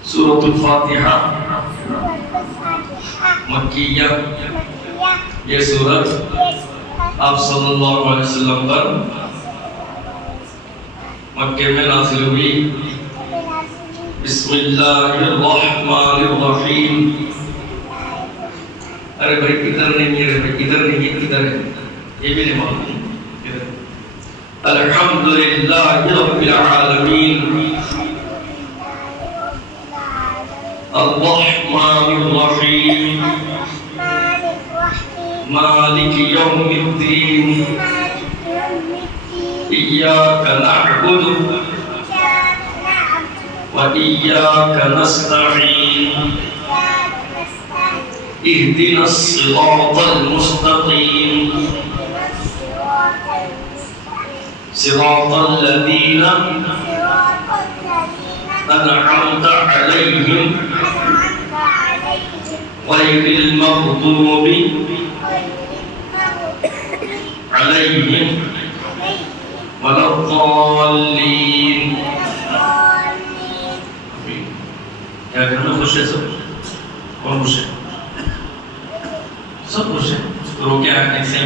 Suratul Fatihah Makkiyah ये सूरत आप सल्लल्लाहु अलैहि वसल्लम पर मक्के में नाज़िल हुई। बिस्मिल्लाहिर्रहमानिर्रहीम। अरे भाई किधर नहीं है, किधर नहीं है, किधर है, ये भी नहीं मालूम। अल्हम्दुलिल्लाहि रब्बिल आलमीन अर्रहमानिर्रहीम मालिकि यौमिद्दीन इय्याका नअबुदु व इय्याका नस्तईन इहदिनस सिरातल मुस्तकीम सिरातल लज़ीना अनअमता अलैहिम गैरिल मग़दूबि अलैहिम वलद्दाल्लीन। क्या घर में खुश है सब? कौन खुश है? सब खुश है। तो रो के आंखें से